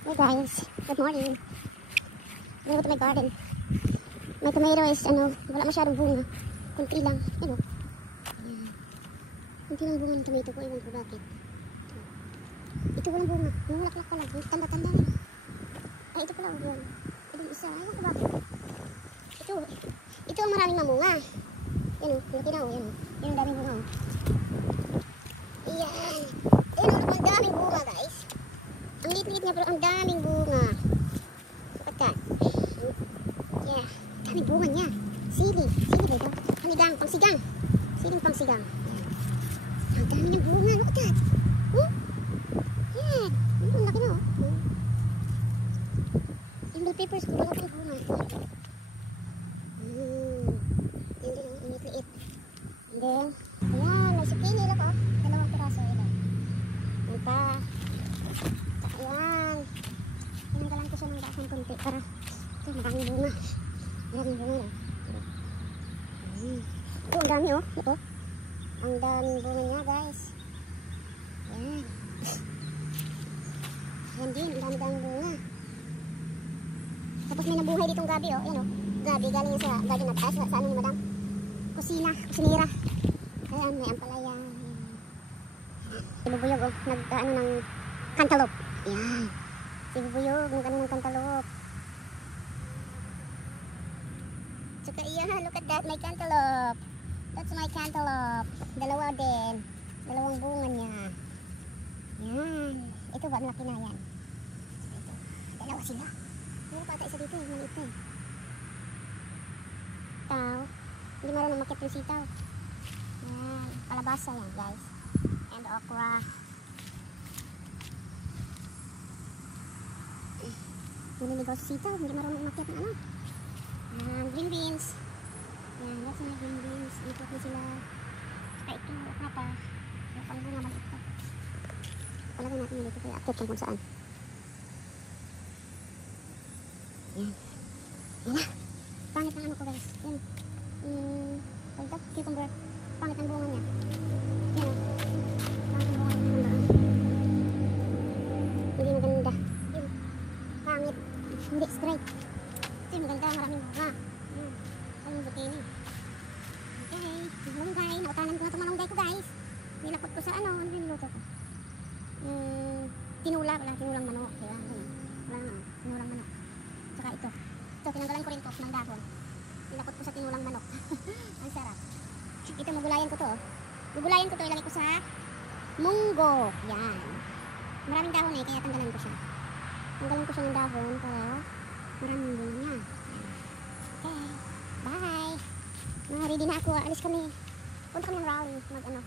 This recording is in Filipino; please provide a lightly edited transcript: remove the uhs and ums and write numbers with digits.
Hey guys, good morning. Welcome to my garden. My tomato is wala masyadong bunga. Kunti lang, Ayan. Kunti lang bunga ng tomato ko, ewan ko bakit. Ito walang bunga, namulaklak pa lang, tanda-tanda na. Ay, ito pala ang bunga. Ito isa, ewan ko bakit. Ito ang maraming mamunga. Yan o, laki na o, yan o. Yan ang daming bunga o. Ayan. Ayan o, ang daming bunga guys. Ang liit-liit niya pero ang daming bunga. Look at that. Yeah, daming bunga niya. Sili ba ito? Pangsigang. Siling pangsigang. Ang dami niyang bunga. Look at that. Yeah. Ang laki na oh. Yung bell peppers ko, wala pa yung bunga. Yan din ang liit-liit. And then, ayan, may zucchini lang oh. 2 piraso. Yan pa. Ayan. Tinanggalan ko siya ng dasang kunti para ito, maraming bunga. Maraming bunga na. Ito, ang dami oh. Ito. Ang daming bunga niya guys. Ayan. Ayan din, ang dami-daming bunga. Tapos may nabuhay ditong gabi oh. Ayan oh. Gabi, galing yan sa garden na taas. Sa ano ni madam? Kusinira. Ayan, may ampalaya. Si Bubuyog oh. Nag-ano ng cantaloupe. Ayan. Si Bubuyog, nag-ano ng cantaloupe. Tsaka iyan, look at that, my cantaloupe. That's my cantaloupe. Dalawa din. Dalawang bunga niya. Yan. Ito ba, malaki na yan. Ito. Dalawa sila. Meron pa ata isa dito, maliit na. Sitaw. Hindi marunong makit yung sitaw. Yan. Kalabasa yan, guys. And okra. Nililigaw sa sitaw. Hindi marunong makit na ano. Green beans. Yan, that's my green beans. Ikot na sila. Saka ito, okra pa. Yung pangbunga maliit pa. Palagay natin yung dito kaya akit kung saan. Yan. Yan na. Pangit ang ano ko guys. Yan. Pagkat, cucumber. Pangit ang bunga niya. Yan o. Pangit ang bunga niya. Hindi maganda. Yan. Pangit. Hindi straight. Ito yung maganda. Maraming bunga. Yan. Ay yung zucchini. Okay. Malunggay. Nautanan ko na itong malunggay ko guys. Nilapot ko sa ano. Ano yung niluto ko? Tinula. Wala. Tinulang manok. Diba? Wala naman. Tinulang manok. Tsaka ito. Ito. Tinanggalan ko rin ito ng dahon. Nilapot ko sa tinulang manok. Ang sarap. Ito. Magulayan ko to. Magulayan ko to. Ilagay ko sa munggo. Yan. Maraming dahon eh. Kaya tanggalan ko siya. Tanggalan ko siya ng dahon para maraming bunga niya. Okay. Bye. Ready na ako. Alis kami. Punta kami ng rally. Mag ano.